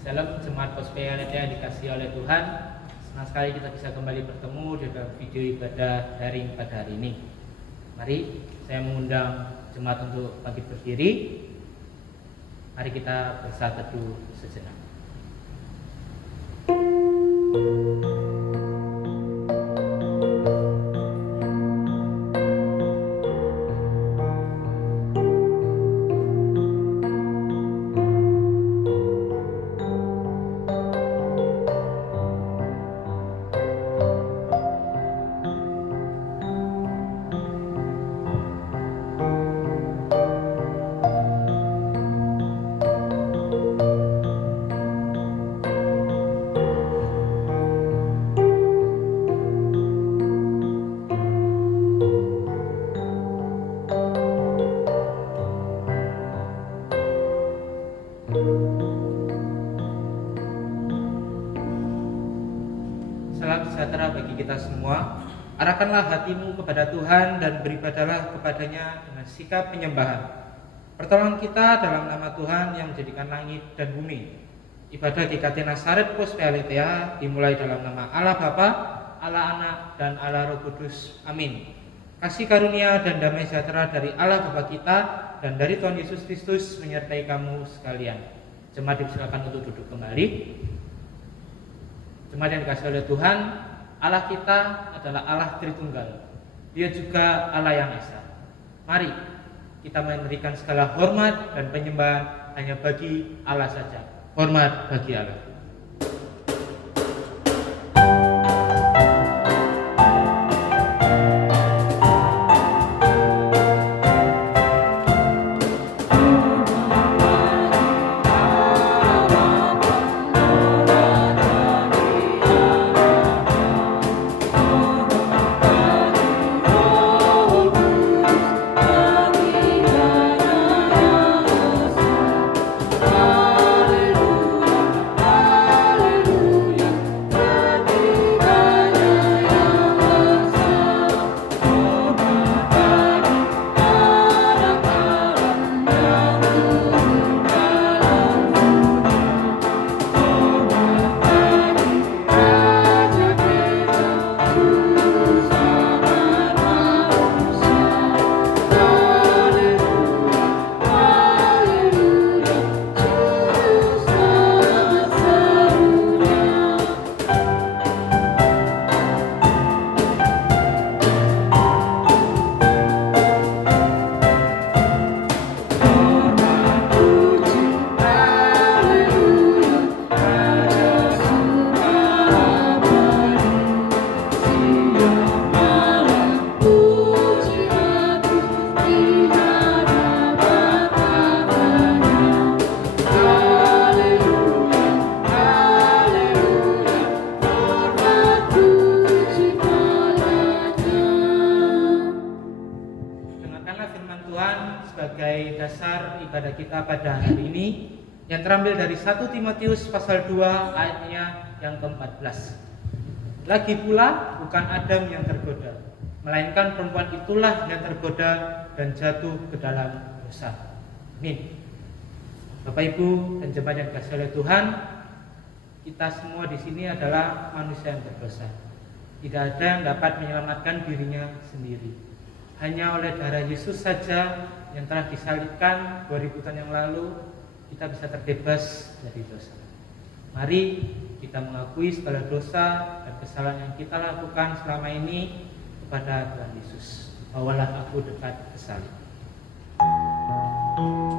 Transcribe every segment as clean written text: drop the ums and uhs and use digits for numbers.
Salam jemaat Gospel yang dikasihi oleh Tuhan. Senang sekali kita bisa kembali bertemu di dalam video ibadah daring pada hari ini. Mari saya mengundang jemaat untuk bangkit berdiri. Mari kita bersatu teduh sejenak. Salam sejahtera bagi kita semua. Arahkanlah hatimu kepada Tuhan dan beribadahlah kepadanya dengan sikap penyembahan. Pertolongan kita dalam nama Tuhan yang menjadikan langit dan bumi. Ibadah GKT Nazaret Pospelitea dimulai dalam nama Allah Bapa, Allah Anak, dan Allah Roh Kudus. Amin. Kasih karunia dan damai sejahtera dari Allah Bapa kita dan dari Tuhan Yesus Kristus menyertai kamu sekalian. Jemaat dipersilakan untuk duduk kembali. Jemaat yang dikasihi oleh Tuhan, Allah kita adalah Allah Tritunggal. Dia juga Allah yang Esa. Mari kita memberikan segala hormat dan penyembahan hanya bagi Allah saja. Hormat bagi Allah. Sebagai dasar ibadah kita pada hari ini yang terambil dari 1 Timotius pasal 2 ayatnya yang ke-14. Lagi pula bukan Adam yang tergoda, melainkan perempuan itulah yang tergoda dan jatuh ke dalam dosa. Amin. Bapak Ibu dan jemaat yang dikasihi oleh Tuhan, kita semua di sini adalah manusia yang berdosa. Tidak ada yang dapat menyelamatkan dirinya sendiri. Hanya oleh darah Yesus saja yang telah disalibkan 2000 tahun yang lalu, kita bisa terbebas dari dosa. Mari kita mengakui segala dosa dan kesalahan yang kita lakukan selama ini kepada Tuhan Yesus. Bawalah aku dekat ke salib. Ku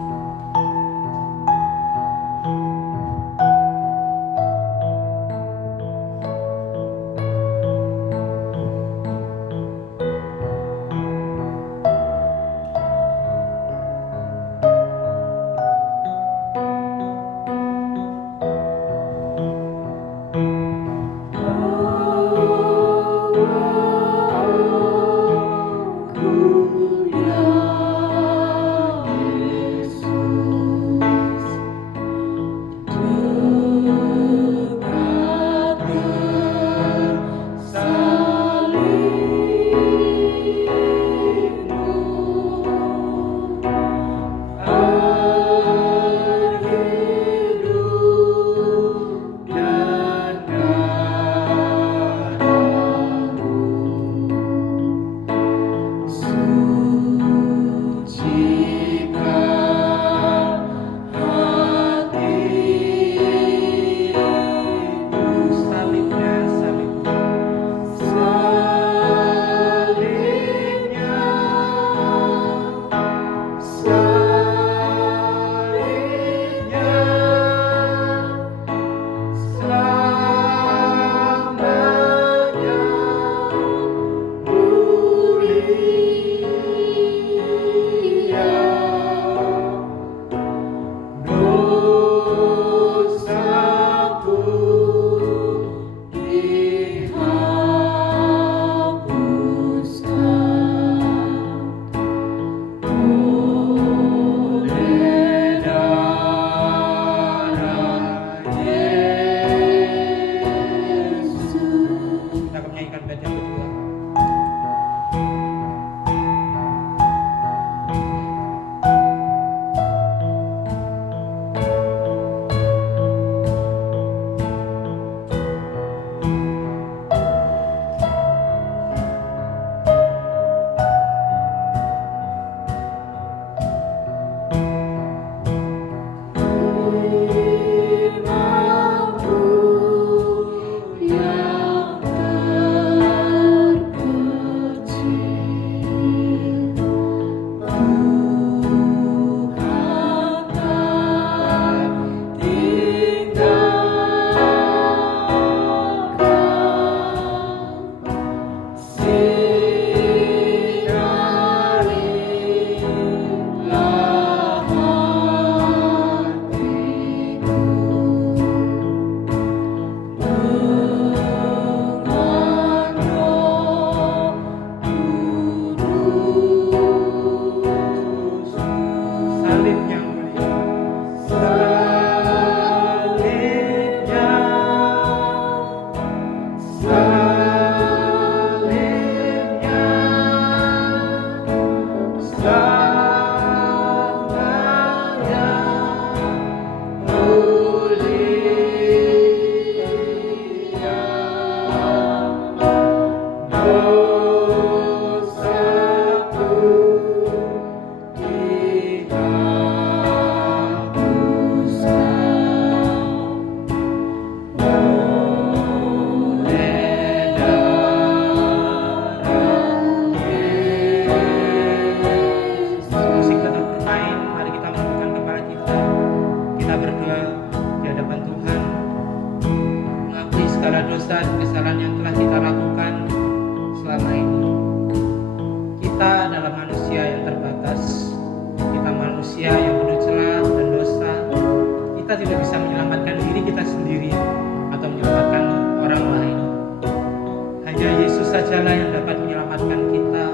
sajalah yang dapat menyelamatkan kita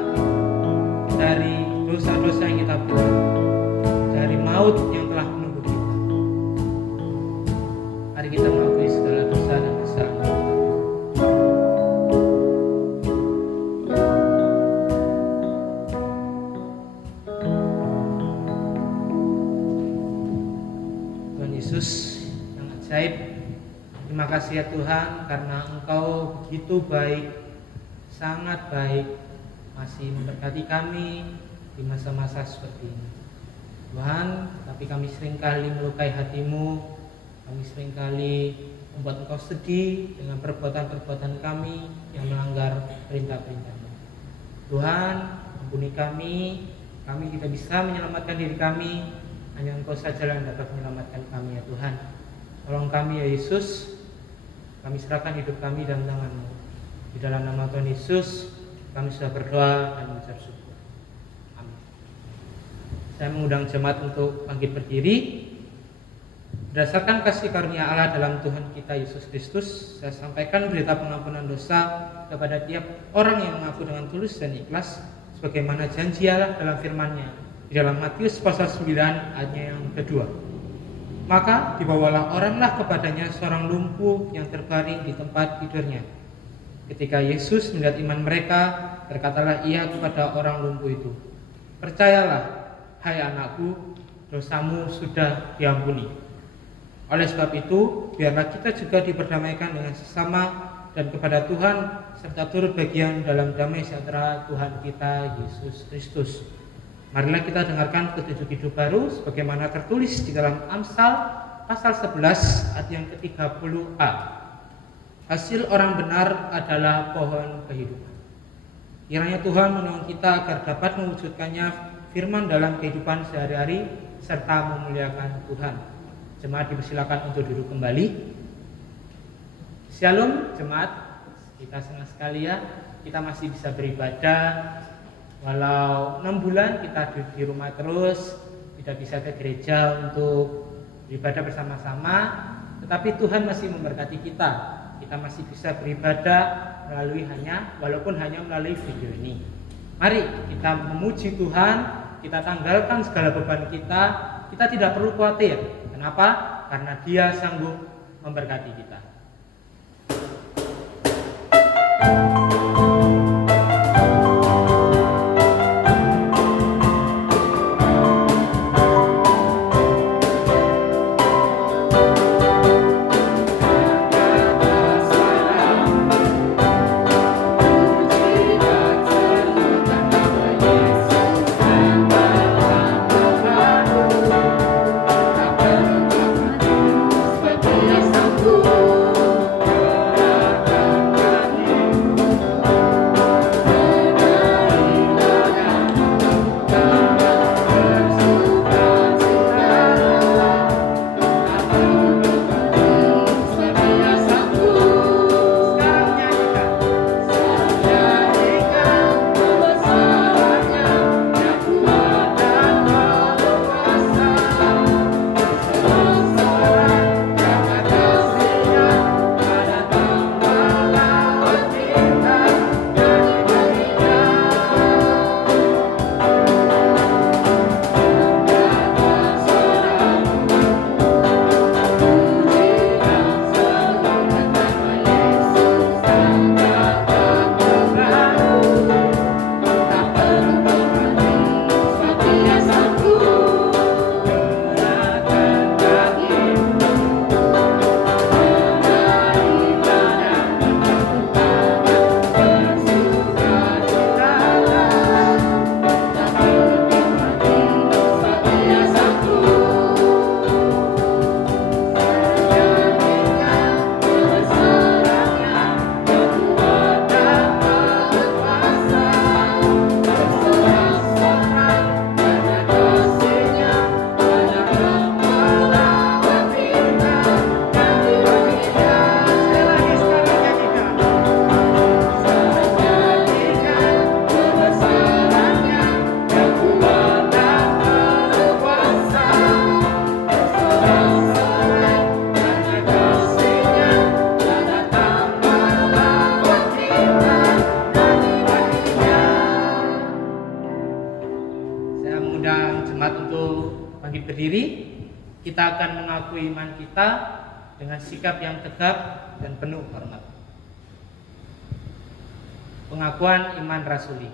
dari dosa-dosa yang kita buat, dari maut yang telah menunggu kita. Mari kita mengakui segala dosa dan kesalahan kita. Tuhan Yesus yang ajaib, terima kasih ya Tuhan, karena Engkau begitu baik, sangat baik, masih memberkati kami di masa-masa seperti ini. Tuhan, tapi kami seringkali melukai hati-Mu, kami seringkali membuat Engkau sedih dengan perbuatan-perbuatan kami yang melanggar perintah-perintah-Mu. Tuhan, ampuni kami tidak bisa menyelamatkan diri kami, hanya Engkau saja yang dapat menyelamatkan kami ya Tuhan. Tolong kami ya Yesus, kami serahkan hidup kami dalam tangan-Mu. Di dalam nama Tuhan Yesus kami sudah berdoa dan mengucap syukur. Amin. Saya mengundang jemaat untuk bangkit berdiri. Berdasarkan kasih karunia Allah dalam Tuhan kita Yesus Kristus, saya sampaikan berita pengampunan dosa kepada tiap orang yang mengaku dengan tulus dan ikhlas, sebagaimana janji Allah dalam firman-Nya di dalam Matius pasal 9 ayatnya yang kedua. Maka dibawalah oranglah kepadanya seorang lumpuh yang terbaring di tempat tidurnya. Ketika Yesus melihat iman mereka, berkatalah ia kepada orang lumpuh itu, "Percayalah, hai anakku, dosamu sudah diampuni." Oleh sebab itu, biarlah kita juga diperdamaikan dengan sesama dan kepada Tuhan, serta turut bagian dalam damai sejahtera Tuhan kita Yesus Kristus. Marilah kita dengarkan petunjuk hidup baru sebagaimana tertulis di dalam Amsal pasal 11 ayat yang ke-30a. Hasil orang benar adalah pohon kehidupan. Kiranya Tuhan menolong kita agar dapat mewujudkannya firman dalam kehidupan sehari-hari serta memuliakan Tuhan. Jemaat dipersilakan untuk duduk kembali. Shalom jemaat, kita senang sekali ya, kita masih bisa beribadah. Walau 6 bulan kita di rumah terus, tidak bisa ke gereja untuk beribadah bersama-sama, tetapi Tuhan masih memberkati kita. Kita masih bisa beribadah walaupun hanya melalui video ini. Mari kita memuji Tuhan, kita tanggalkan segala beban kita. Kita tidak perlu khawatir. Kenapa? Karena Dia sanggup memberkati kita. Aku Bangkit berdiri, kita akan mengakui iman kita dengan sikap yang tegap dan penuh hormat. Pengakuan iman rasuli.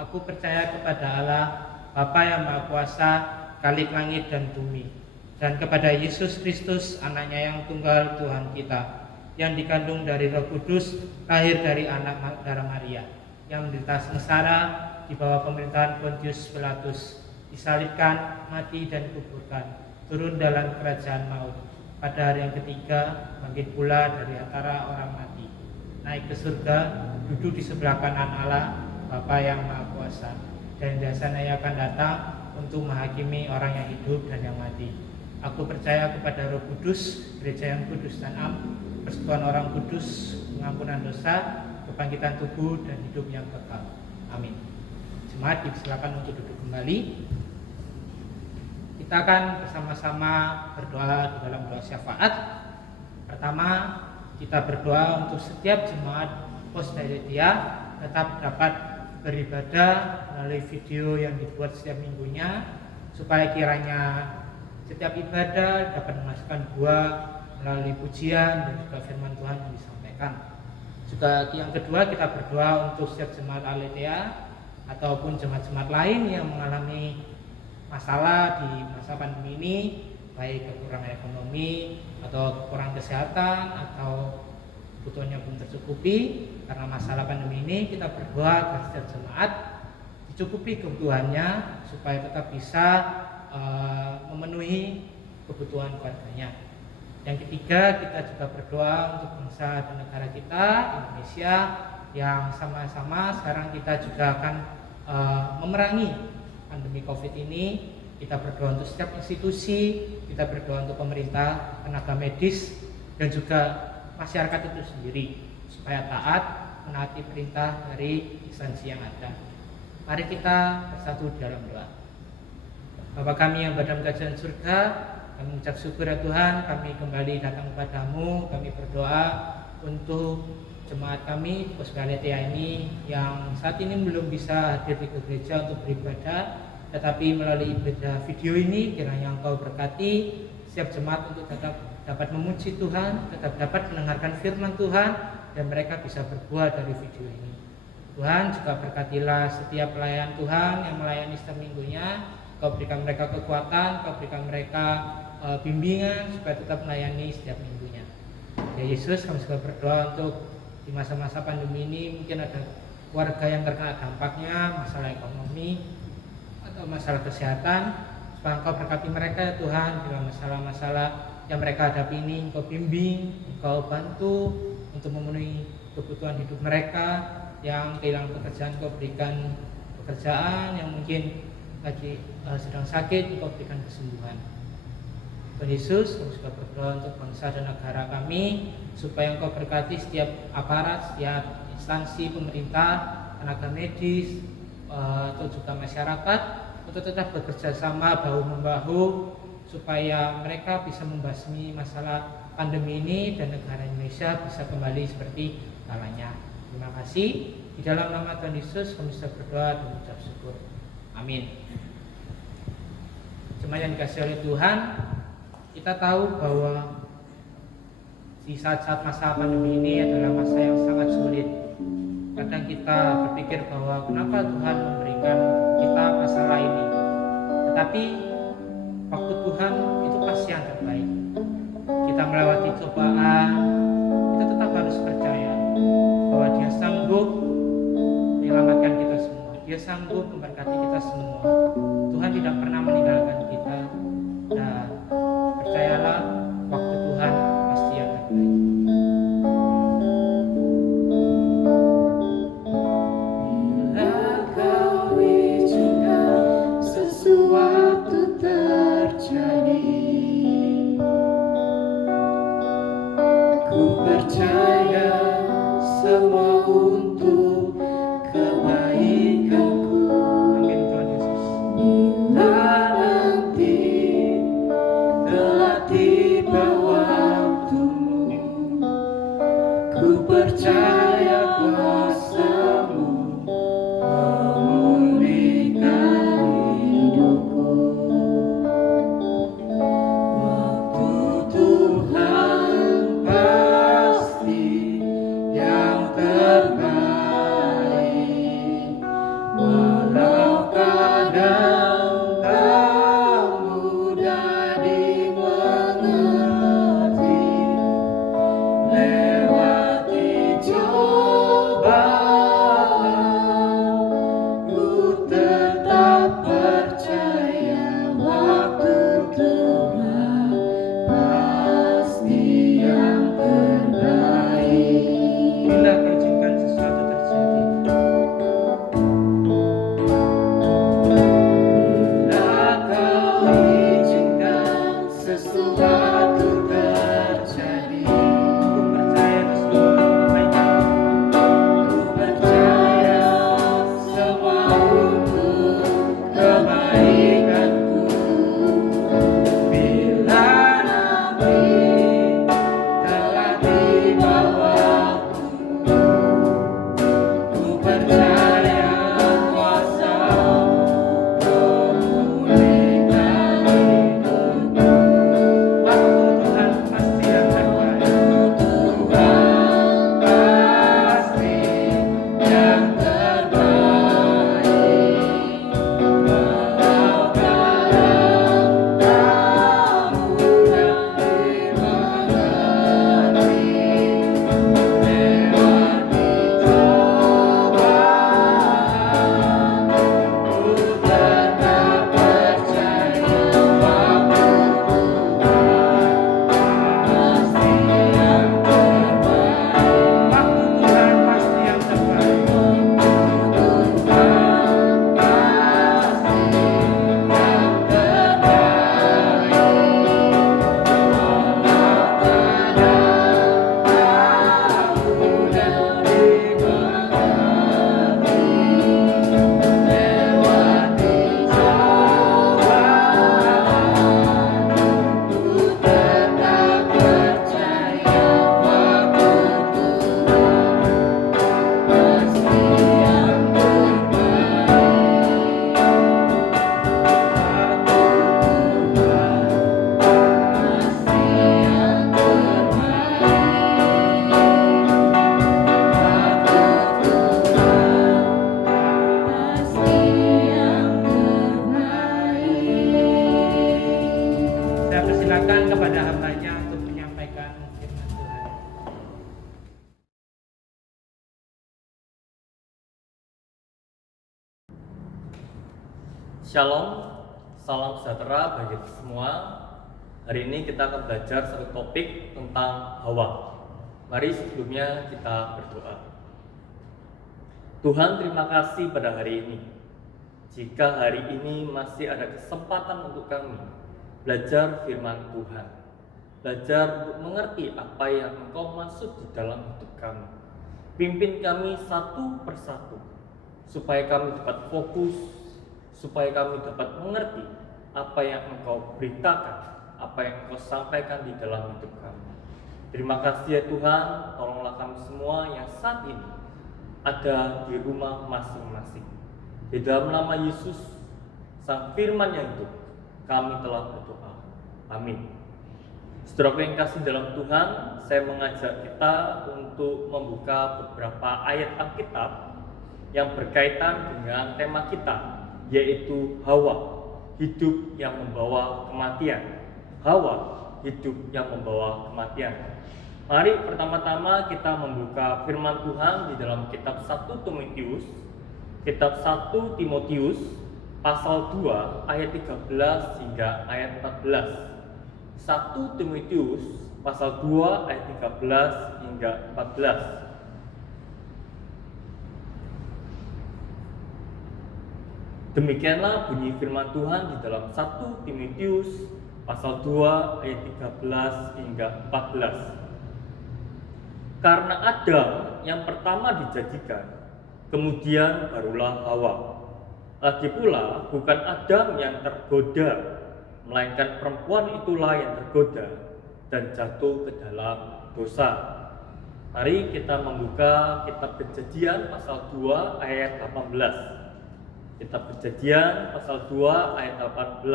Aku percaya kepada Allah, Bapa yang Maha Kuasa, Khalik langit dan bumi, dan kepada Yesus Kristus, anaknya yang tunggal Tuhan kita, yang dikandung dari Roh Kudus, lahir dari anak darah Maria, yang menderita sengsara di bawah pemerintahan Pontius Pilatus, disalibkan, mati dan dikuburkan, turun dalam kerajaan maut, pada hari yang ketiga bangkit pula dari antara orang mati, naik ke surga, duduk di sebelah kanan Allah Bapa yang Maha Kuasa, dan dari sana Ia akan datang untuk menghakimi orang yang hidup dan yang mati. Aku percaya kepada Roh Kudus, gereja yang kudus dan am, persekutuan orang kudus, pengampunan dosa, kebangkitan tubuh dan hidup yang kekal. Amin. Jemaat disilakan untuk duduk kembali. Kita akan bersama-sama berdoa di dalam doa syafaat. Pertama, kita berdoa untuk setiap jemaat Pos Panitia tetap dapat beribadah melalui video yang dibuat setiap minggunya, supaya kiranya setiap ibadah dapat menghasilkan buah melalui pujian dan juga firman Tuhan yang disampaikan. Juga yang kedua, kita berdoa untuk setiap jemaat Aletheia ataupun jemaat-jemaat lain yang mengalami masalah di masa pandemi ini, baik kekurangan ekonomi atau kekurangan kesehatan atau kebutuhannya belum tercukupi karena masalah pandemi ini. Kita berdoa agar setiap jemaat dicukupi kebutuhannya supaya tetap bisa memenuhi kebutuhan keluarganya. Yang ketiga, kita juga berdoa untuk bangsa dan negara kita, Indonesia, yang sama-sama sekarang kita juga akan memerangi pandemi COVID ini. Kita berdoa untuk setiap institusi, kita berdoa untuk pemerintah, tenaga medis, dan juga masyarakat itu sendiri, supaya taat menaati perintah dari instansi yang ada. Mari kita bersatu dalam doa. Bapa kami yang berada di kerajaan surga, kami mengucap syukur ya Tuhan, kami kembali datang kepadamu. Kami berdoa untuk jemaat kami Pos Aletheia ini yang saat ini belum bisa hadir di gereja untuk beribadah, tetapi melalui ibadah video ini kiranya Engkau berkati setiap jemaat untuk tetap dapat memuji Tuhan, tetap dapat mendengarkan firman Tuhan, dan mereka bisa berbuah dari video ini. Tuhan juga berkatilah setiap pelayan Tuhan yang melayani setiap minggunya. Kau berikan mereka kekuatan, Kau berikan mereka bimbingan supaya tetap melayani setiap minggunya. Ya Yesus, kami juga berdoa untuk di masa-masa pandemi ini mungkin ada keluarga yang terkena dampaknya, masalah ekonomi atau masalah kesehatan, supaya Engkau berkati mereka ya Tuhan dalam masalah-masalah yang mereka hadapi ini. Engkau bimbing, Engkau bantu untuk memenuhi kebutuhan hidup mereka. Yang kehilangan pekerjaan, Engkau berikan pekerjaan. Yang mungkin lagi sedang sakit, Engkau berikan kesembuhan. Tuhan Yesus, kami juga berdoa untuk bangsa dan negara kami, supaya Engkau berkati setiap aparat, setiap instansi pemerintah, tenaga medis, atau juga masyarakat, untuk tetap bekerja sama bahu-membahu, supaya mereka bisa membasmi masalah pandemi ini dan negara Indonesia bisa kembali seperti kalanya. Terima kasih. Di dalam nama Tuhan Yesus kami sudah berdoa dan mengucap syukur. Amin. Jemaat yang dikasihi oleh Tuhan, kita tahu bahwa di saat-saat masa pandemi ini adalah masa yang sangat sulit. Kadang kita berpikir bahwa kenapa Tuhan memberikan kita masalah ini, tetapi waktu Tuhan itu pasti yang terbaik. Kita melewati cobaan, kita tetap harus percaya bahwa Dia sanggup menyelamatkan kita semua. Dia sanggup memberkati kita semua. Tuhan tidak pernah meninggalkan kita. Dan percayalah, waktu Tuhan pasti yang terbaik. Bila Kau izinkan sesuatu terjadi, ku percaya semua untuk kebaikanku. Amin Tuhan Yesus. Bila nanti Shalom, salam sejahtera bagi kita semua. Hari ini kita akan belajar satu topik tentang Hawa. Mari sebelumnya kita berdoa. Tuhan, terima kasih pada hari ini. Jika hari ini masih ada kesempatan untuk kami belajar firman Tuhan, belajar untuk mengerti apa yang Engkau maksud di dalam hidup kami. Pimpin kami satu persatu, supaya kami dapat fokus, supaya kami dapat mengerti apa yang Engkau beritakan, apa yang Engkau sampaikan di dalam hidup kami. Terima kasih ya Tuhan, tolonglah kami semua yang saat ini ada di rumah masing-masing. Di dalam nama Yesus, Sang Firman yang hidup, kami telah berdoa. Amin. Saudaraku yang kasih dalam Tuhan, saya mengajak kita untuk membuka beberapa ayat Alkitab yang berkaitan dengan tema kita, yaitu Hawa, hidup yang membawa kematian. Hawa, hidup yang membawa kematian. Mari pertama-tama kita membuka firman Tuhan di dalam kitab 1 Timotius, pasal 2 ayat 13 hingga ayat 14. 1 Timotius pasal 2 ayat 13 hingga 14. Demikianlah bunyi firman Tuhan di dalam 1 Timotius pasal 2 ayat 13 hingga 14. Karena Adam yang pertama dijadikan, kemudian barulah Hawa. Lagi pula bukan Adam yang tergoda, melainkan perempuan itulah yang tergoda dan jatuh ke dalam dosa. Mari kita membuka kitab Kejadian pasal 2 ayat 18. Kitab Kejadian pasal 2 ayat 18.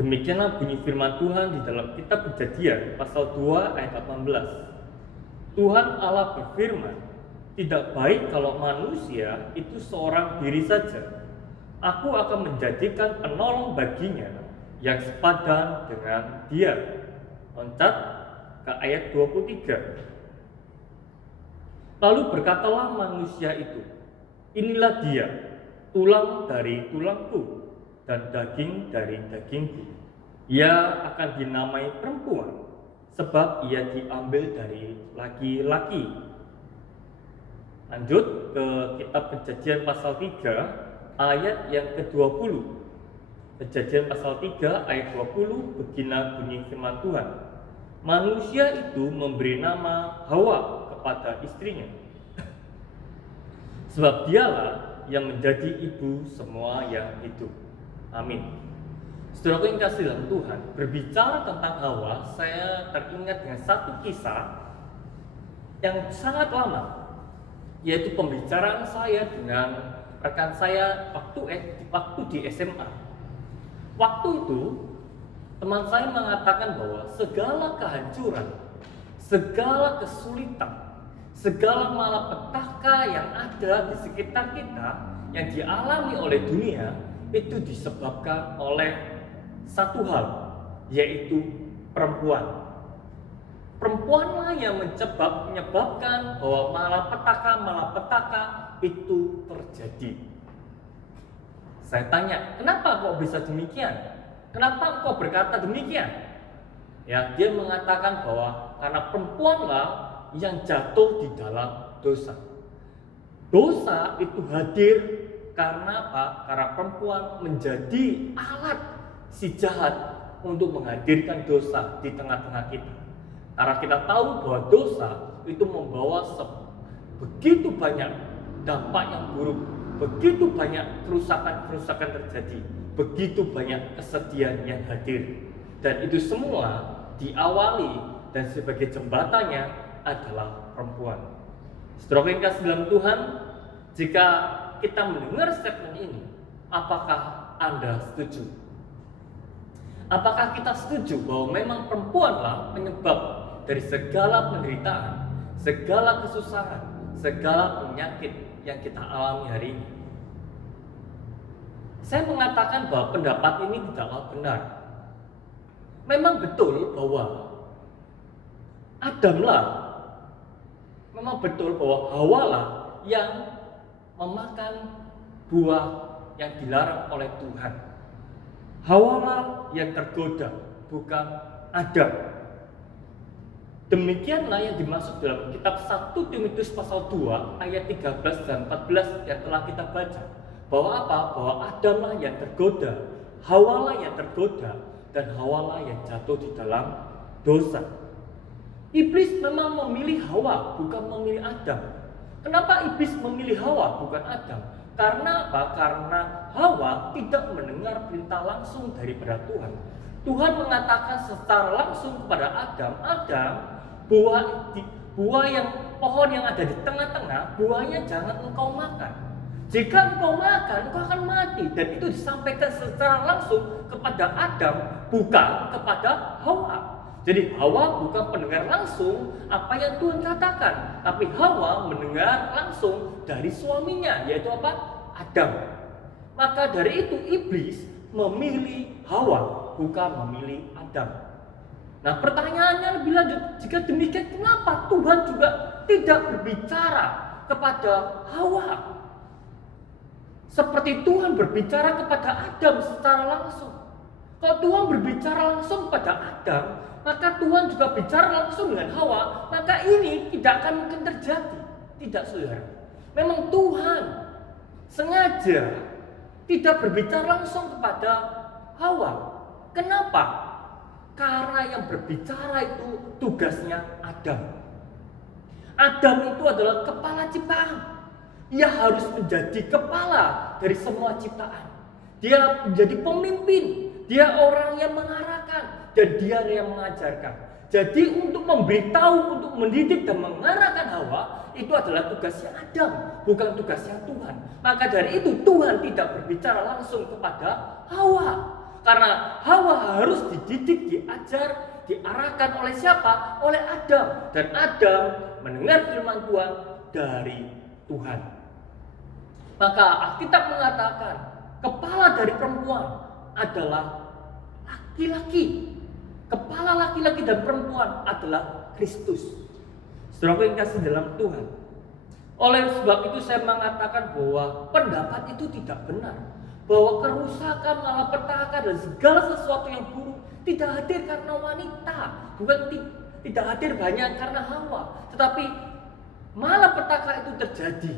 Demikianlah bunyi firman Tuhan di dalam kitab Kejadian pasal 2 ayat 18. Tuhan Allah berfirman, tidak baik kalau manusia itu seorang diri saja. Aku akan menjadikan penolong baginya yang sepadan dengan dia. Loncat ke ayat 23. Lalu berkatalah manusia itu, inilah dia, tulang dari tulangku dan daging dari dagingku. Ia akan dinamai perempuan, sebab ia diambil dari laki-laki. Lanjut ke kitab Kejadian pasal 3 ayat yang ke-20. Kejadian pasal 3 ayat 20 begina bunyi firman Tuhan. Manusia itu memberi nama Hawa kepada istrinya, sebab dialah yang menjadi ibu semua yang hidup. Amin. Saudaraku yang kasih dalam Tuhan, berbicara tentang Hawa, saya teringat dengan satu kisah yang sangat lama, yaitu pembicaraan saya dengan rekan saya waktu di SMA. Waktu itu teman saya mengatakan bahwa segala kehancuran, segala kesulitan, segala malapetaka yang ada di sekitar kita, yang dialami oleh dunia, itu disebabkan oleh satu hal, yaitu perempuan. Perempuanlah yang menyebabkan bahwa malapetaka itu terjadi. Saya tanya, kenapa kok bisa demikian? Kenapa kok berkata demikian? Ya, dia mengatakan bahwa karena perempuanlah yang jatuh di dalam dosa. Dosa itu hadir karena apa? Karena perempuan menjadi alat si jahat untuk menghadirkan dosa di tengah-tengah kita. Karena kita tahu bahwa dosa itu membawa begitu banyak dampak yang buruk, begitu banyak kerusakan terjadi, begitu banyak kesedihan yang hadir. Dan itu semua diawali dan sebagai jembatannya adalah perempuan. Saudara yang kasih dalam Tuhan, jika kita mendengar statement ini, apakah Anda setuju? Apakah kita setuju bahwa memang perempuanlah penyebab dari segala penderitaan, segala kesusahan, segala penyakit yang kita alami hari ini? Saya mengatakan bahwa pendapat ini tidaklah benar. Memang betul bahwa Adamlah, memang betul bahwa Hawalah yang memakan buah yang dilarang oleh Tuhan. Hawalah yang tergoda, bukan Adam. Demikianlah yang dimaksud dalam kitab 1 Timotius pasal 2 ayat 13 dan 14 yang telah kita baca. Bahwa apa? Bahwa Adamlah yang tergoda, Hawalah yang tergoda, dan Hawalah yang jatuh di dalam dosa. Iblis memang memilih Hawa, bukan memilih Adam. Kenapa iblis memilih Hawa, bukan Adam? Karena apa? Karena Hawa tidak mendengar perintah langsung daripada Tuhan. Tuhan mengatakan secara langsung kepada Adam, Adam, buah yang pohon yang ada di tengah-tengah, buahnya jangan engkau makan. Jika engkau makan, engkau akan mati. Dan itu disampaikan secara langsung kepada Adam, bukan kepada Hawa. Jadi Hawa bukan pendengar langsung apa yang Tuhan katakan, tapi Hawa mendengar langsung dari suaminya, yaitu apa? Adam. Maka dari itu iblis memilih Hawa, bukan memilih Adam. Nah, pertanyaannya lebih lanjut, jika demikian kenapa Tuhan juga tidak berbicara kepada Hawa seperti Tuhan berbicara kepada Adam secara langsung? Kalau Tuhan berbicara langsung pada Adam, maka Tuhan juga bicara langsung dengan Hawa, maka ini tidak akan mungkin terjadi. Tidak, saudara. Memang Tuhan sengaja tidak berbicara langsung kepada Hawa. Kenapa? Karena yang berbicara itu tugasnya Adam. Adam itu adalah kepala ciptaan. Ia harus menjadi kepala dari semua ciptaan. Dia menjadi pemimpin. Dia orang yang mengarahkan dan dia yang mengajarkan. Jadi untuk memberitahu, untuk mendidik dan mengarahkan Hawa itu adalah tugasnya Adam, bukan tugasnya Tuhan. Maka dari itu Tuhan tidak berbicara langsung kepada Hawa. Karena Hawa harus dididik, diajar, diarahkan oleh siapa? Oleh Adam. Dan Adam mendengar firman Tuhan dari Tuhan. Maka Alkitab mengatakan kepala dari perempuan adalah laki-laki. Kepala laki-laki dan perempuan adalah Kristus. Saudaraku yang kasih dalam Tuhan, oleh sebab itu saya mengatakan bahwa pendapat itu tidak benar, bahwa kerusakan, malapetaka dan segala sesuatu yang buruk tidak hadir karena wanita, bukan tidak hadir banyak karena Hawa, tetapi malapetaka itu terjadi.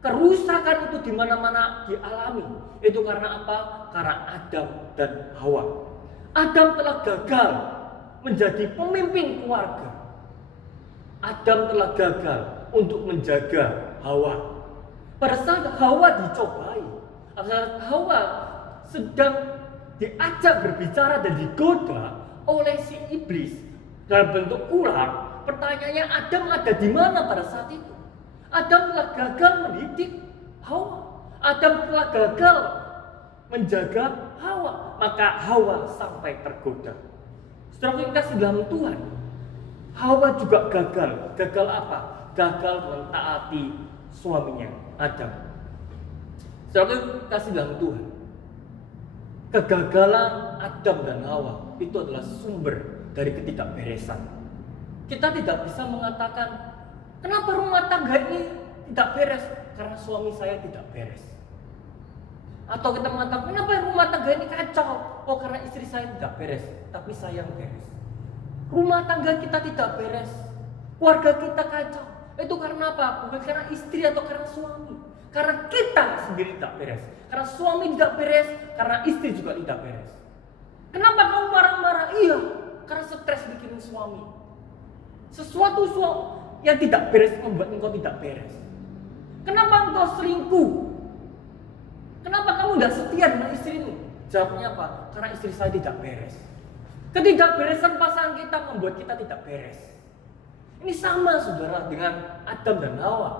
Kerusakan itu di mana-mana dialami. Itu karena apa? Karena Adam dan Hawa. Adam telah gagal menjadi pemimpin keluarga. Adam telah gagal untuk menjaga Hawa. Pada saat Hawa dicobai, pada saat Hawa sedang diajak berbicara dan digoda oleh si iblis dalam bentuk ular, pertanyaannya Adam ada di mana pada saat itu? Adam telah gagal mendidik Hawa. Adam telah gagal menjaga Hawa, maka Hawa sampai tergoda. Saudara yang kasih dalam Tuhan, Hawa juga gagal. Gagal apa? Gagal mentaati suaminya, Adam. Saudara yang kasih dalam Tuhan, kegagalan Adam dan Hawa itu adalah sumber dari ketidakberesan. Kita tidak bisa mengatakan, kenapa rumah tangga ini tidak beres? Karena suami saya tidak beres. Atau kita mengatakan, kenapa rumah tangga ini kacau? Oh, karena istri saya tidak beres, tapi saya yang beres. Rumah tangga kita tidak beres, keluarga kita kacau. Itu karena apa? Bukan karena istri atau karena suami. Karena kita sendiri tidak beres. Karena suami tidak beres, karena istri juga tidak beres. Kenapa kamu marah-marah? Iya, karena stres bikin suami. Sesuatu yang tidak beres membuat engkau tidak beres. Kenapa engkau selingkuh? Kenapa kamu tidak setia dengan istrimu? Jawabnya apa? Karena istri saya tidak beres. Ketidakberesan pasangan kita membuat kita tidak beres. Ini sama saudara dengan Adam dan Hawa.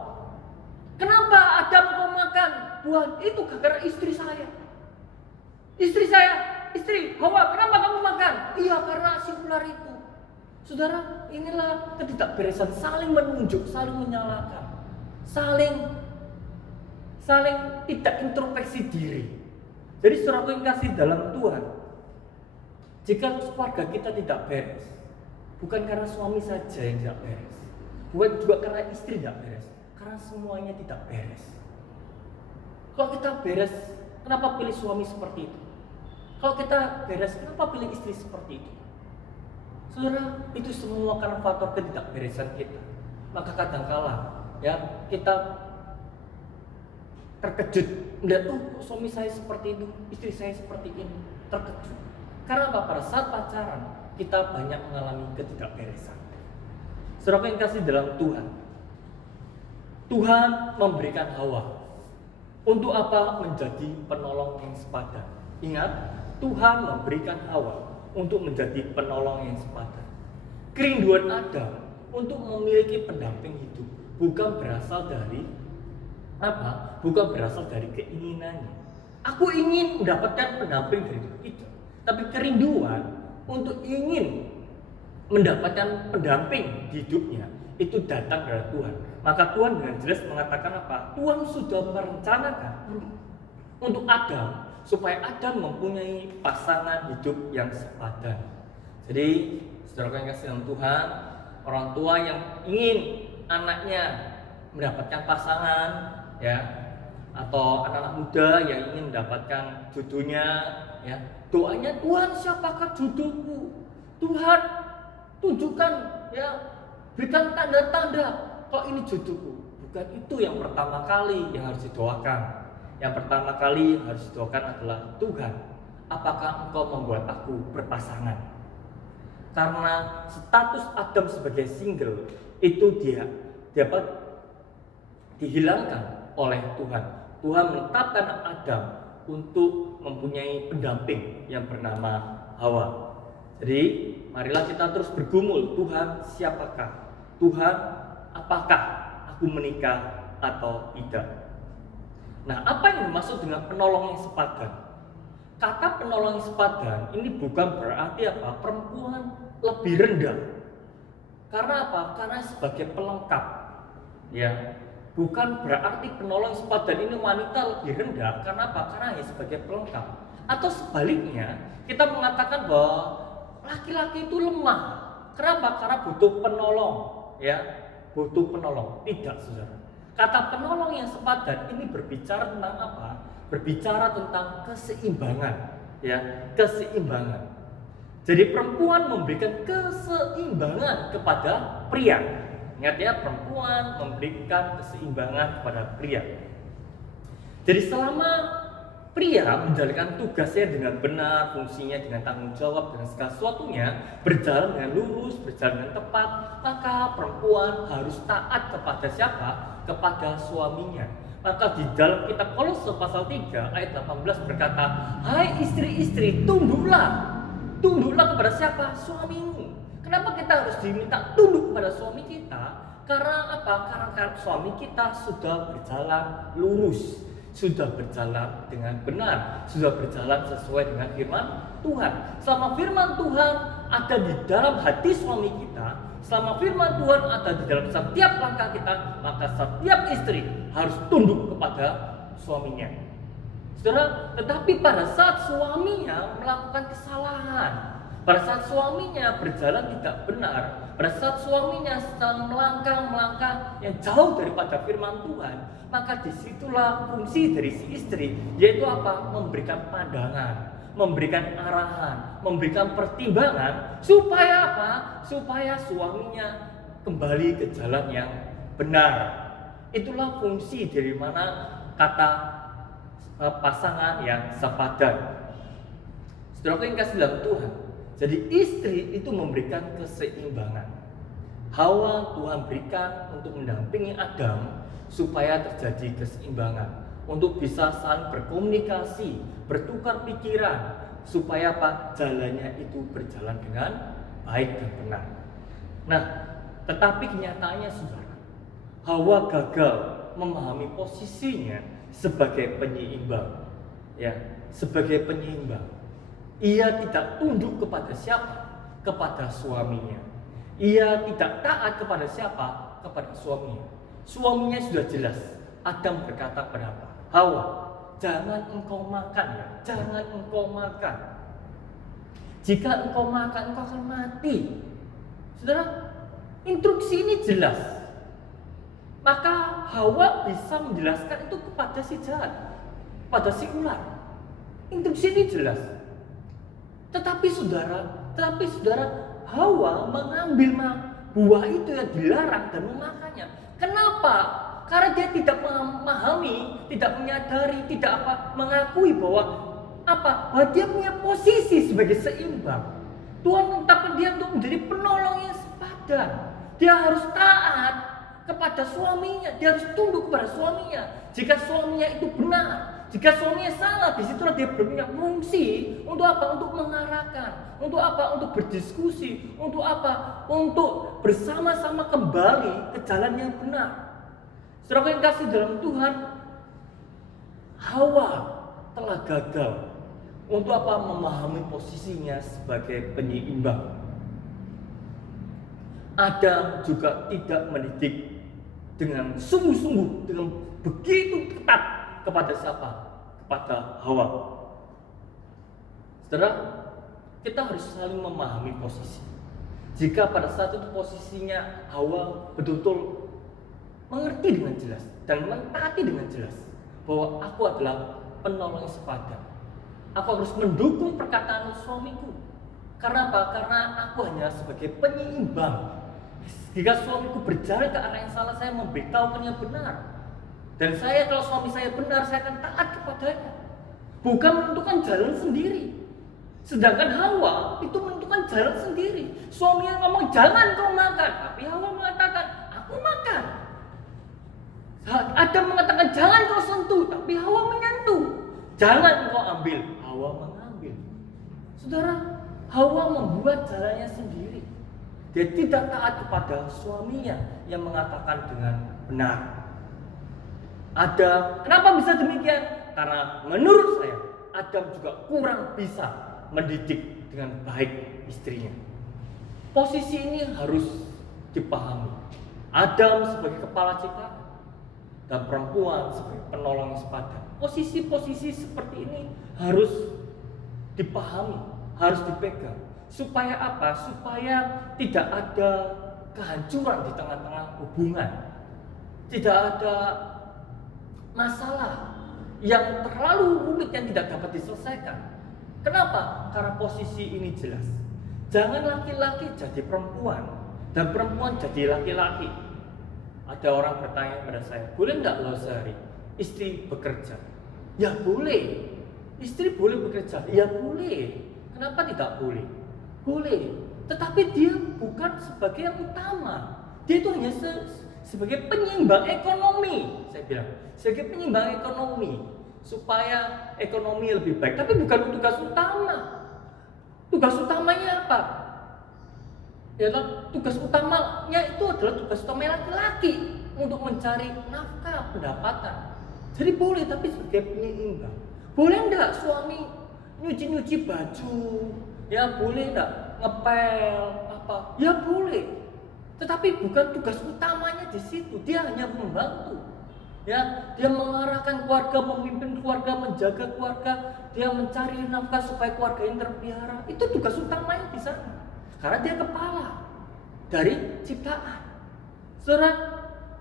Kenapa Adam kau makan buah itu? Gara-gara istri saya. Istri Hawa, kenapa kamu makan? Iya, karena si ular itu. Saudara, inilah ketidakberesan, saling menunjuk, saling menyalahkan, saling tidak introspeksi diri. Jadi saudaraku yang kasih dalam Tuhan, jika keluarga kita tidak beres, bukan karena suami saja yang tidak beres, bukan juga karena istri tidak beres, karena semuanya tidak beres. Kalau kita beres, kenapa pilih suami seperti itu? Kalau kita beres, kenapa pilih istri seperti itu? Saudara, itu semua karena faktor ketidakberesan kita. Maka kadangkala ya kita terkejut melihat, kok suami saya seperti itu, istri saya seperti ini, terkejut. Karena apa? Pada saat pacaran kita banyak mengalami ketidakberesan. Saudara yang kasih dalam Tuhan, Tuhan memberikan Hawa untuk apa? Menjadi penolong yang sepadan. Ingat, Tuhan memberikan Hawa untuk menjadi penolong yang sepadan. Kerinduan Adam untuk memiliki pendamping hidup bukan berasal dari apa? Bukan berasal dari keinginannya. Aku ingin mendapatkan pendamping dari Tuhan, tidak. Tapi kerinduan untuk ingin mendapatkan pendamping di hidupnya itu datang dari Tuhan. Maka Tuhan dengan jelas mengatakan apa? Tuhan sudah merencanakan untuk Adam supaya Adam mempunyai pasangan hidup yang sepadan. Jadi, saudara yang kasih dalam Tuhan, orang tua yang ingin anaknya mendapatkan pasangan, ya, atau anak-anak muda yang ingin mendapatkan jodohnya, ya, doanya, Tuhan siapakah jodohku? Tuhan tunjukkan, ya, berikan tanda-tanda kalau ini jodohku. Bukan itu yang pertama kali yang harus didoakan. Yang pertama kali yang harus didoakan adalah, Tuhan, apakah Engkau membuat aku berpasangan? Karena status Adam sebagai single itu dia dapat dihilangkan oleh Tuhan. Tuhan menetapkan Adam untuk mempunyai pendamping yang bernama Hawa. Jadi, marilah kita terus bergumul, Tuhan siapakah? Tuhan, apakah aku menikah atau tidak? Nah, apa yang dimaksud dengan penolong yang sepadan? Kata penolong yang sepadan ini bukan berarti apa? Perempuan lebih rendah. Karena apa? Karena sebagai pelengkap. Ya, bukan berarti penolong yang sepadan ini wanita lebih rendah. Karena apa? Karena hanya sebagai pelengkap. Atau sebaliknya, kita mengatakan bahwa laki-laki itu lemah. Kenapa? Karena butuh penolong. Ya, butuh penolong. Tidak, saudara. Kata penolong yang sepadan ini berbicara tentang apa? Berbicara tentang keseimbangan, ya, keseimbangan. Jadi perempuan memberikan keseimbangan kepada pria. Ingat ya, perempuan memberikan keseimbangan kepada pria. Jadi selama pria menjalankan tugasnya dengan benar, fungsinya dengan tanggung jawab, dengan segala sesuatunya berjalan dengan lurus, berjalan dengan tepat, maka perempuan harus taat kepada siapa? Kepada suaminya. Maka di dalam kitab Kolose pasal 3 ayat 18 berkata, hai istri-istri, tunduklah kepada siapa? Suamimu. Kenapa kita harus diminta tunduk kepada suami kita? Karena apa? Karena suami kita sudah berjalan lurus, sudah berjalan dengan benar, sudah berjalan sesuai dengan firman Tuhan. Selama firman Tuhan ada di dalam hati suami kita, selama firman Tuhan ada di dalam setiap langkah kita, maka setiap istri harus tunduk kepada suaminya. Saudara, tetapi pada saat suaminya melakukan kesalahan, pada saat suaminya berjalan tidak benar, pada saat suaminya sedang melangkah yang jauh daripada firman Tuhan, maka disitulah fungsi dari si istri, yaitu apa? Memberikan pandangan, memberikan arahan, memberikan pertimbangan, supaya apa? Supaya suaminya kembali ke jalan yang benar. Itulah fungsi dari mana kata pasangan yang sepadan. Saudara yang kasih dalam Tuhan, jadi istri itu memberikan keseimbangan. Hawa Tuhan berikan untuk mendampingi Adam supaya terjadi keseimbangan, untuk bisa saling berkomunikasi, bertukar pikiran, supaya apa? Jalannya itu berjalan dengan baik dan benar. Nah, tetapi kenyataannya saudara, Hawa gagal memahami posisinya sebagai penyeimbang, ya, sebagai penyeimbang. Ia tidak tunduk kepada siapa? Kepada suaminya. Ia tidak taat kepada siapa? Kepada suaminya. Suaminya sudah jelas. Adam berkata kepada apa? Hawa, jangan engkau makan, ya, jangan engkau makan. Jika engkau makan, engkau akan mati. Saudara, instruksi ini jelas. Maka Hawa bisa menjelaskan itu kepada si jahat. pada si ular. Instruksi ini jelas. Tetapi saudara, Hawa mengambil buah itu yang dilarang dan memakannya. Kenapa? Karena dia tidak memahami, tidak menyadari, tidak mengakui bahwa bahwa dia punya posisi sebagai seimbang. Tuhan menetapkan dia untuk menjadi penolong yang sepadan. Dia harus taat kepada suaminya, dia harus tunduk kepada suaminya. Jika suaminya itu benar, jika suaminya salah, disitulah dia punya fungsi untuk apa? Untuk mengarahkan, untuk apa? Untuk berdiskusi, untuk apa? Untuk bersama-sama kembali ke jalan yang benar. Saudara yang kasih dalam Tuhan, Hawa telah gagal untuk apa? Memahami posisinya sebagai penyeimbang. Adam juga tidak mendidik dengan sungguh-sungguh, dengan begitu ketat kepada siapa? Kepada Hawa. Saudara, kita harus saling memahami posisi. Jika pada saat itu posisinya Hawa betul-betul mengerti dengan jelas dan mentaati dengan jelas bahwa aku adalah penolong yang sepadan. Aku harus mendukung perkataan suamiku. Karena apa? Karena aku hanya sebagai penyeimbang. Jika suamiku berjalan ke arah yang salah, saya memberitahukan yang benar. Dan kalau suami saya benar, saya akan taat kepadanya. Bukan menentukan jalan sendiri. Sedangkan Hawa itu menentukan jalan sendiri. Suaminya ngomong jangan kau makan, tapi Hawa mengatakan aku makan. Adam mengatakan jangan kau sentuh, tapi Hawa menyentuh. Jangan kau ambil, Hawa mengambil. Saudara, Hawa membuat jalannya sendiri. Dia tidak taat kepada suaminya yang mengatakan dengan benar. Kenapa bisa demikian? Karena menurut saya Adam juga kurang bisa mendidik dengan baik istrinya. Posisi ini harus dipahami. Adam sebagai kepala ciptaan dan perempuan sebagai penolong yang sepadan. Posisi-posisi seperti ini harus dipahami, harus dipegang. Supaya apa? Supaya tidak ada kehancuran di tengah-tengah hubungan. Tidak ada masalah yang terlalu rumit yang tidak dapat diselesaikan. Kenapa? Karena posisi ini jelas. Jangan laki-laki jadi perempuan dan perempuan jadi laki-laki. Ada orang bertanya kepada saya, boleh enggak lo sehari istri bekerja? Ya boleh. Istri boleh bekerja? Ya boleh. Kenapa tidak boleh? Boleh. Tetapi dia bukan sebagai yang utama. Dia itu hanya sebagai penyeimbang ekonomi. Saya bilang, sebagai penyeimbang ekonomi supaya ekonomi lebih baik. Tapi bukan tugas utama. Tugas utamanya apa? Ya, tugas utamanya itu adalah tugas utama laki-laki untuk mencari nafkah, pendapatan. Jadi boleh, tapi sebagai penyeimbang. Boleh enggak suami nyuci baju? Ya boleh enggak ngepel apa? Ya boleh. Tetapi bukan tugas utamanya di situ. Dia hanya membantu. Ya, dia mengarahkan keluarga, memimpin keluarga, menjaga keluarga, dia mencari nafkah supaya keluarga yang terpelihara. Itu tugas utamanya di sana. Karena dia kepala dari ciptaan. Saudara,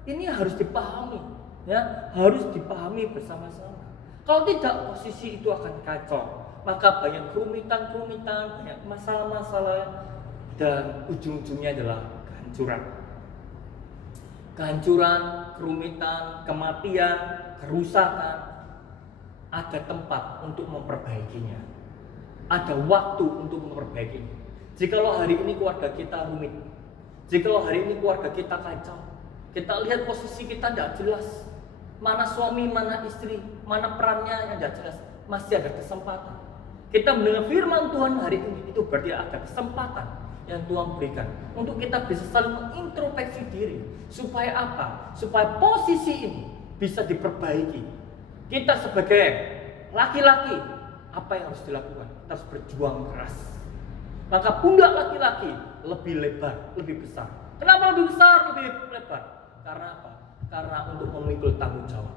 ini harus dipahami, ya, harus dipahami bersama-sama. Kalau tidak, posisi itu akan kacau. Maka banyak kerumitan, banyak masalah-masalah, dan ujung-ujungnya adalah kehancuran. Kehancuran, kerumitan, kematian, kerusakan. Ada tempat untuk memperbaikinya. Ada waktu untuk memperbaikinya. Jikalau hari ini keluarga kita rumit, jikalau hari ini keluarga kita kacau, kita lihat posisi kita tidak jelas, mana suami, mana istri, mana perannya yang tidak jelas, masih ada kesempatan. Kita mendengar firman Tuhan hari ini, itu berarti ada kesempatan yang Tuhan berikan untuk kita bisa saling mengintrospeksi diri. Supaya apa? Supaya posisi ini bisa diperbaiki. Kita sebagai laki-laki, apa yang harus dilakukan? Kita harus berjuang keras. Maka pundak laki-laki lebih lebar, lebih besar. Kenapa lebih besar, lebih lebar? Karena apa? Karena untuk memikul tanggung jawab.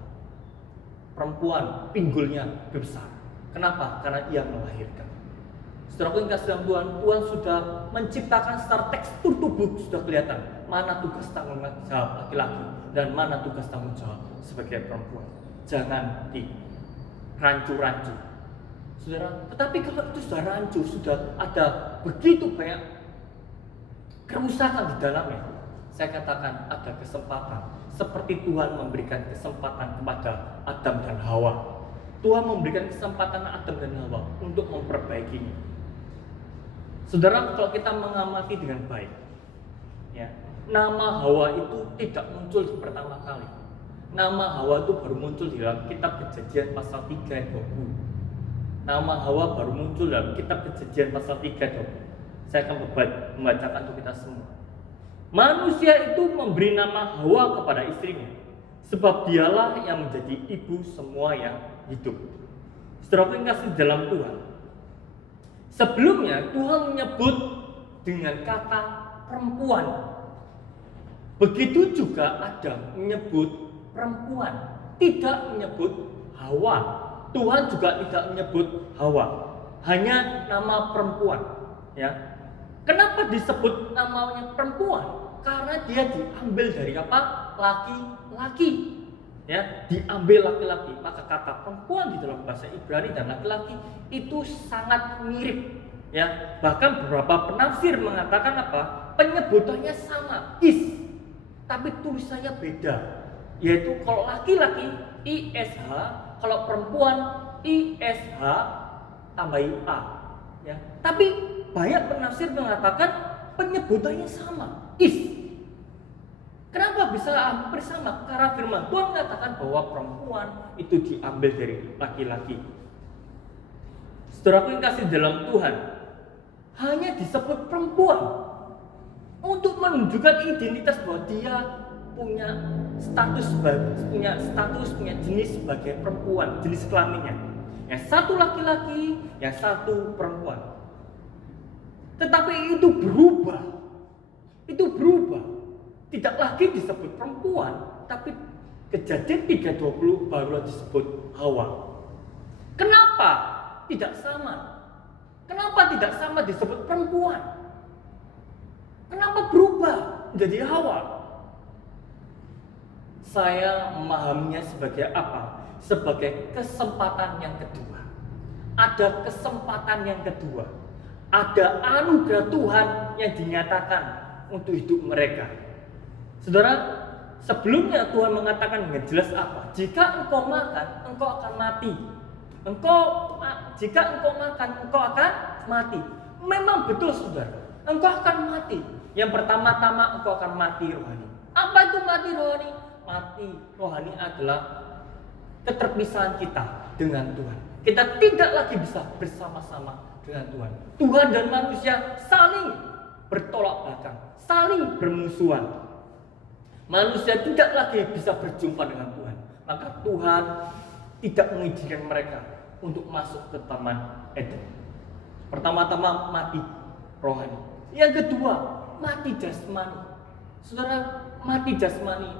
Perempuan pinggulnya lebih besar. Kenapa? Karena ia melahirkan. Saudara yang kasih dalam Tuhan, Tuhan sudah menciptakan secara tekstur tubuh sudah kelihatan mana tugas tanggung jawab laki-laki dan mana tugas tanggung jawab sebagai perempuan. Jangan rancu-rancu. Saudara, tetapi kalau itu sudah rancu, sudah ada begitu banyak kerusakan di dalamnya, saya katakan ada kesempatan. Seperti Tuhan memberikan kesempatan kepada Adam dan Hawa. Tuhan memberikan kesempatan Adam dan Hawa untuk memperbaikinya. Saudara, kalau kita mengamati dengan baik, ya, nama Hawa itu tidak muncul di pertama kali. Nama Hawa itu baru muncul di dalam kitab Kejadian pasal 3 ayat 20. Nama Hawa baru muncul dalam kitab Kejadian pasal 3 ayat 20. Saya akan membacakan untuk kita semua. Manusia itu memberi nama Hawa kepada istrinya, sebab dialah yang menjadi ibu semua yang hidup. Saudara yang kasih dalam Tuhan, sebelumnya Tuhan menyebut dengan kata perempuan. Begitu juga Adam menyebut perempuan, tidak menyebut Hawa. Tuhan juga tidak menyebut Hawa, hanya nama perempuan. Ya, kenapa disebut namanya perempuan? Karena dia diambil dari apa? Laki-laki. Ya, diambil laki-laki. Maka kata perempuan di dalam bahasa Ibrani dan laki-laki itu sangat mirip. Ya, bahkan beberapa penafsir mengatakan apa? Penyebutannya sama, is, tapi tulisannya beda. Yaitu kalau laki-laki ISH, kalau perempuan ISH tambahin A. Ya, tapi banyak penafsir mengatakan penyebutannya sama, is. Kenapa bisa hampir sama? Karena firman Tuhan mengatakan bahwa perempuan itu diambil dari laki-laki. Saudaraku yang kasih dalam Tuhan, hanya disebut perempuan untuk menunjukkan identitas bahwa dia punya punya jenis sebagai perempuan, jenis kelaminnya. Yang satu laki-laki, yang satu perempuan. Tetapi itu berubah. Tidak lagi disebut perempuan, tapi Kejadian 3:20 barulah disebut Hawa. Kenapa tidak sama? Kenapa tidak sama disebut perempuan? Kenapa berubah menjadi Hawa? Saya memahaminya sebagai apa? Sebagai kesempatan yang kedua. Ada kesempatan yang kedua. Ada anugerah Tuhan yang dinyatakan untuk hidup mereka. Saudara, sebelumnya Tuhan mengatakan dengan jelas apa? Jika engkau makan, engkau akan mati. Jika engkau makan, engkau akan mati. Memang betul, saudara. Engkau akan mati. Yang pertama-tama engkau akan mati rohani. Apa itu mati rohani? Mati rohani adalah keterpisahan kita dengan Tuhan. Kita tidak lagi bisa bersama-sama dengan Tuhan. Tuhan dan manusia saling bertolak belakang, saling bermusuhan. Manusia tidak lagi bisa berjumpa dengan Tuhan. Maka Tuhan tidak mengizinkan mereka untuk masuk ke Taman Eden. Pertama-tama mati rohani. Yang kedua, mati jasmani. Saudara, mati jasmani.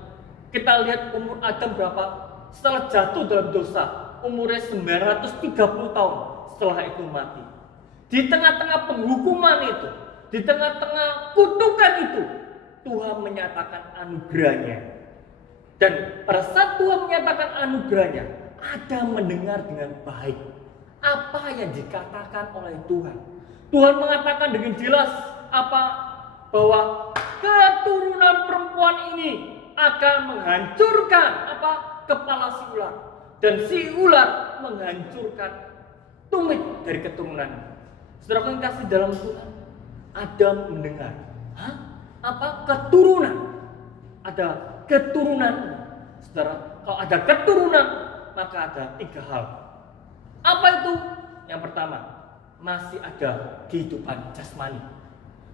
Kita lihat umur Adam berapa? Setelah jatuh dalam dosa, umurnya 930 tahun. Setelah itu mati. Di tengah-tengah penghukuman itu, di tengah-tengah kutukan itu, Tuhan menyatakan anugerahnya. Dan pada saat Tuhan menyatakan anugerahnya, Adam mendengar dengan baik apa yang dikatakan oleh Tuhan. Tuhan mengatakan dengan jelas apa? Bahwa keturunan perempuan ini akan menghancurkan apa? Kepala si ular. Dan si ular menghancurkan tumit dari keturunannya. Saudara yang kasih dalam Tuhan, Adam mendengar, apa? Keturunan. Ada keturunan. Saudara, kalau ada keturunan, maka ada 3 hal. Apa itu? Yang pertama, masih ada kehidupan jasmani.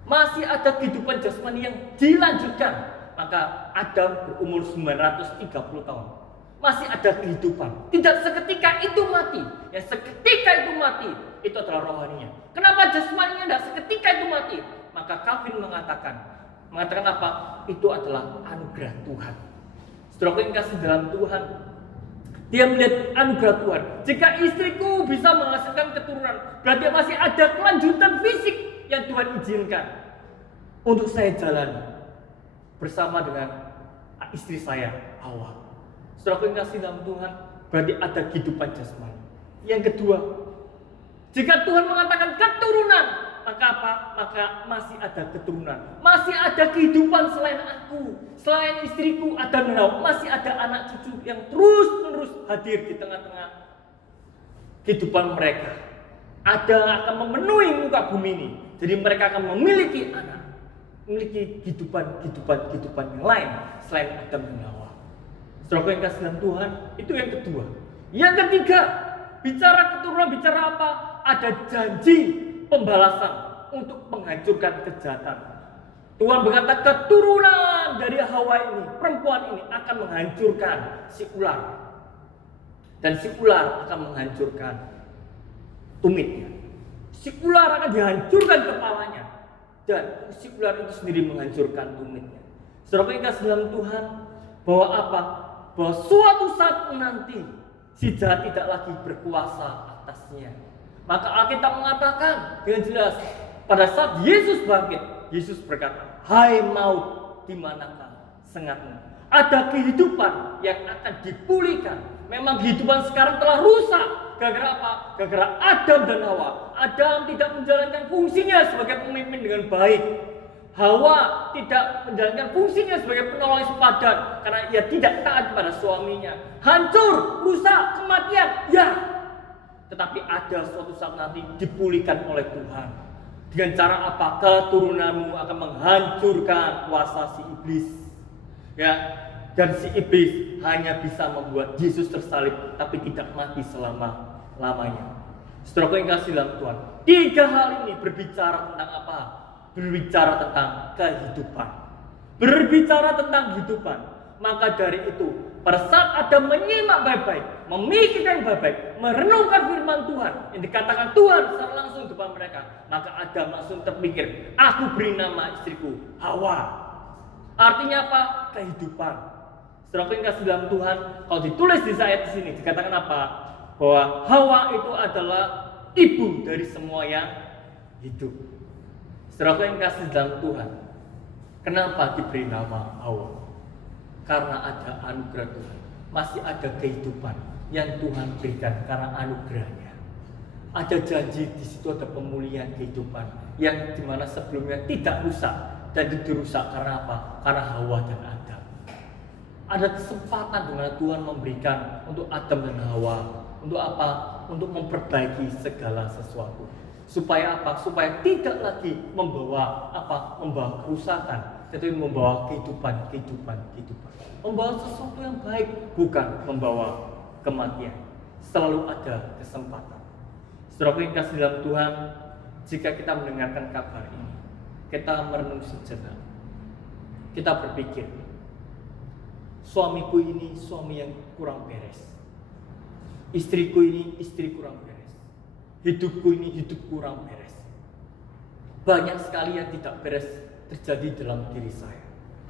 Masih ada kehidupan jasmani yang dilanjutkan. Maka Adam berumur 930 tahun. Masih ada kehidupan. Tidak seketika itu mati. Yang seketika itu mati, itu adalah rohaninya. Kenapa jasmaninya tidak seketika itu mati? Maka Calvin mengatakan apa? Itu adalah anugerah Tuhan. Saudara yang kasih dalam Tuhan, dia melihat anugerah Tuhan. Jika istriku bisa menghasilkan keturunan, berarti masih ada kelanjutan fisik yang Tuhan izinkan untuk saya jalani bersama dengan istri saya, Hawa. Saudara yang kasih dalam Tuhan, berarti ada kehidupan jasmani. Yang kedua, jika Tuhan mengatakan keturunan, maka apa? Maka masih ada keturunan, masih ada kehidupan selain aku, selain istriku Adam dan Hawa, masih ada anak cucu yang terus-menerus hadir di tengah-tengah kehidupan mereka. Ada yang akan memenuhi muka bumi ini. Jadi mereka akan memiliki anak, memiliki kehidupan yang lain selain Adam dan Hawa. Saudara yang kasih dalam Tuhan, itu yang kedua. Yang ketiga, bicara keturunan, bicara apa? Ada janji pembalasan untuk menghancurkan kejahatan. Tuhan berkata keturunan dari Hawa ini, perempuan ini akan menghancurkan si ular. Dan si ular akan menghancurkan tumitnya. Si ular akan dihancurkan kepalanya. Dan si ular itu sendiri menghancurkan tumitnya. Saudara yang kasih dalam Tuhan, bahwa apa? Bahwa suatu saat nanti si jahat tidak lagi berkuasa atasnya. Maka Alkitab mengatakan dengan jelas, pada saat Yesus bangkit, Yesus berkata, "Hai maut, di manakah sengatmu?" Ada kehidupan yang akan dipulihkan. Memang kehidupan sekarang telah rusak. Gara-gara apa? Gara-gara Adam dan Hawa. Adam tidak menjalankan fungsinya sebagai pemimpin dengan baik. Hawa tidak menjalankan fungsinya sebagai penolong sepadan karena ia tidak taat pada suaminya. Hancur, rusak, kematian, ya. Tetapi ada suatu saat nanti dipulihkan oleh Tuhan. Dengan cara apa? Keturunanmu akan menghancurkan kuasa si iblis. Ya, dan si iblis hanya bisa membuat Yesus tersalib, tapi tidak mati selama-lamanya. Saudara yang kasih dalam Tuhan, tiga hal ini berbicara tentang apa? Berbicara tentang kehidupan. Berbicara tentang kehidupan. Maka dari itu, pada saat Adam menyimak baik-baik, memikirkan baik-baik, merenungkan firman Tuhan yang dikatakan Tuhan secara langsung di depan mereka, maka Adam langsung terpikir, aku beri nama istriku Hawa. Artinya apa? Kehidupan. Saudara yang kasih dalam Tuhan, kalau ditulis di ayat di sini dikatakan apa? Bahwa Hawa itu adalah ibu dari semua yang hidup. Saudara yang kasih dalam Tuhan, kenapa diberi nama Hawa? Karena ada anugerah Tuhan, masih ada kehidupan yang Tuhan berikan karena anugerahnya. Ada janji di situ, ada pemulihan kehidupan yang dimana sebelumnya tidak rusak dan dirusak karena apa? Karena Hawa dan Adam. Ada kesempatan di mana Tuhan memberikan untuk Adam dan Hawa untuk apa? Untuk memperbaiki segala sesuatu. Supaya apa? Supaya tidak lagi membawa apa? Membawa kerusakan, tetapi membawa kehidupan. Membawa sesuatu yang baik, bukan membawa kematian. Selalu ada kesempatan. Saudara yang kasih dalam Tuhan, jika kita mendengarkan kabar ini, kita merenung sejenak. Kita berpikir, suamiku ini suami yang kurang beres. Istriku ini istri kurang beres. Hidupku ini hidup kurang beres. Banyak sekali yang tidak beres terjadi dalam diri saya.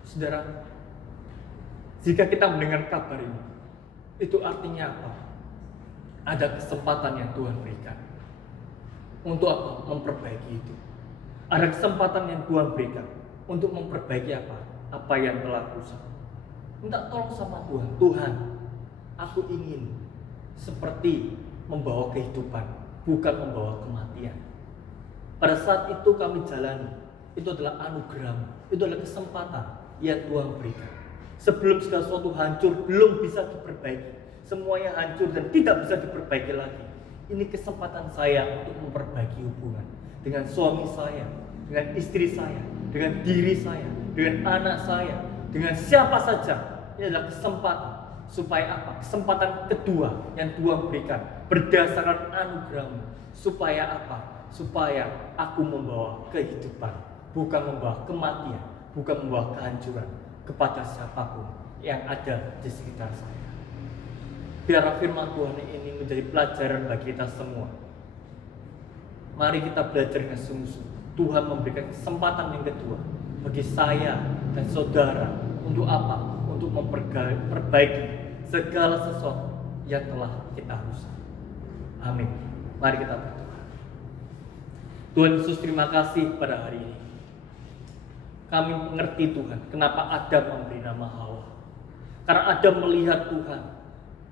Saudara, jika kita mendengar kabar ini, itu artinya apa? Ada kesempatan yang Tuhan berikan. Untuk apa? Memperbaiki itu. Ada kesempatan yang Tuhan berikan untuk memperbaiki apa? Apa yang telah rusak. Minta tolong sama Tuhan. Tuhan, aku ingin seperti membawa kehidupan, bukan membawa kematian. Pada saat itu kami jalani, itu adalah anugerah, itu adalah kesempatan yang Tuhan berikan. Sebelum segala sesuatu hancur, belum bisa diperbaiki, semuanya hancur dan tidak bisa diperbaiki lagi. Ini kesempatan saya untuk memperbaiki hubungan dengan suami saya, dengan istri saya, dengan diri saya, dengan anak saya, dengan siapa saja. Ini adalah kesempatan. Supaya apa? Kesempatan kedua yang Tuhan berikan berdasarkan anugerah-Mu. Supaya apa? Supaya aku membawa kehidupan, bukan membawa kematian, bukan membawa kehancuran kepada siapapun yang ada di sekitar saya. Biar firman Tuhan ini menjadi pelajaran bagi kita semua. Mari kita belajar dengan sungguh-sungguh. Tuhan memberikan kesempatan yang kedua bagi saya dan saudara untuk apa? Untuk memperbaiki segala sesuatu yang telah kita rusak. Amin. Mari kita berdoa. Tuhan Yesus, terima kasih pada hari ini. Kami mengerti Tuhan, kenapa Adam memberi nama Hawa. Karena Adam melihat Tuhan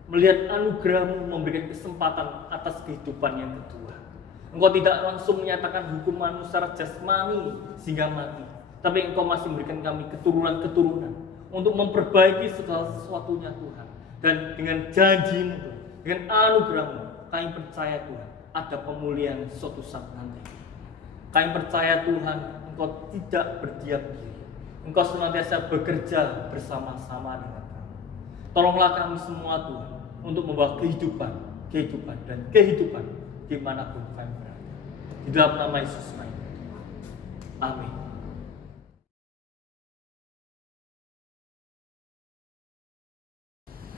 melihat anugerah-Mu memberikan kesempatan atas kehidupan yang kedua. Engkau tidak langsung menyatakan hukuman secara jasmani sehingga mati, tapi Engkau masih memberikan kami keturunan-keturunan untuk memperbaiki segala sesuatunya Tuhan. Dan dengan janji-Mu, dengan anugerah-Mu, kami percaya Tuhan, ada pemulihan suatu saat nanti. Kami percaya Tuhan, Engkau tidak berdiam diri. Engkau senantiasa bekerja bersama-sama dengan kami. Tolonglah kami semua Tuhan, untuk membawa kehidupan dan kehidupan dimanapun kami berada. Di dalam nama Yesus kami. Amin.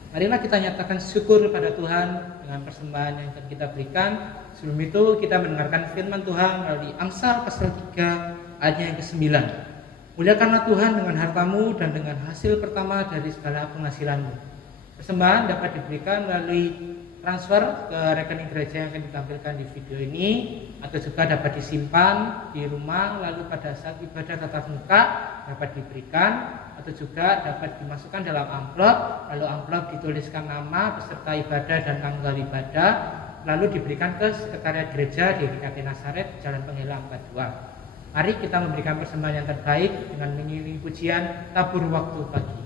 Marilah kita nyatakan syukur pada Tuhan dengan persembahan yang akan kita berikan. Sebelum itu kita mendengarkan firman Tuhan melalui Amsal pasal 3 ayat yang ke-9. Muliakanlah Tuhan dengan hartamu dan dengan hasil pertama dari segala penghasilanmu. Persembahan dapat diberikan melalui transfer ke rekening gereja yang akan ditampilkan di video ini, atau juga dapat disimpan di rumah, lalu pada saat ibadah tatap muka dapat diberikan, atau juga dapat dimasukkan dalam amplop, lalu amplop dituliskan nama peserta ibadah dan tanggal ibadah, lalu diberikan ke sekretariat gereja di GKT Nazaret, Jalan Penghela 42. Mari kita memberikan persembahan yang terbaik dengan mengiringi pujian Tabur Waktu Pagi.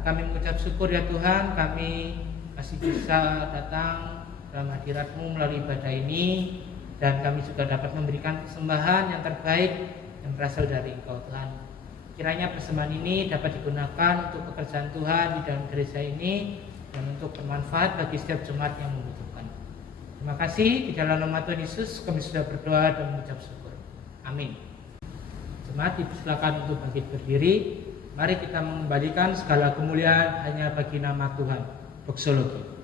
Kami mengucap syukur ya Tuhan, kami masih bisa datang dalam hadirat-Mu melalui ibadah ini, dan kami juga dapat memberikan persembahan yang terbaik yang berasal dari Engkau Tuhan. Kiranya persembahan ini dapat digunakan untuk pekerjaan Tuhan di dalam gereja ini dan untuk bermanfaat bagi setiap jemaat yang membutuhkan. Terima kasih, di dalam nama Tuhan Yesus kami sudah berdoa dan mengucap syukur. Amin. Jemaat dipersilakan untuk bangkit berdiri. Mari kita mengembalikan segala kemuliaan hanya bagi nama Tuhan. Doksologi.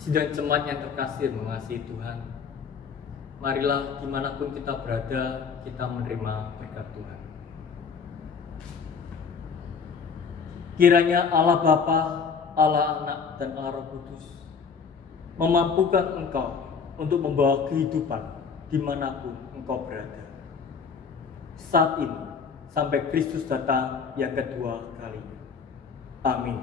Sidang jemaat yang terkasih mengasihi Tuhan, marilah dimanapun kita berada, kita menerima berkat Tuhan. Kiranya Allah Bapa, Allah Anak, dan Allah Roh Kudus memampukan engkau untuk membawa kehidupan dimanapun engkau berada, saat ini sampai Kristus datang yang kedua kalinya. Amin.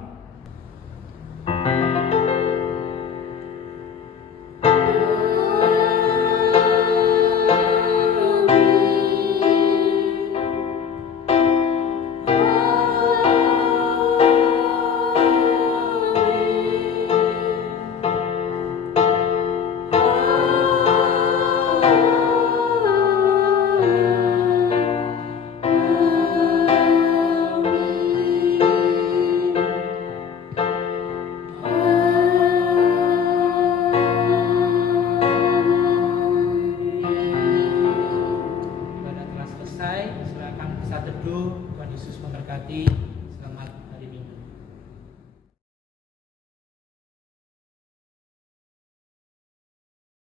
diberkati.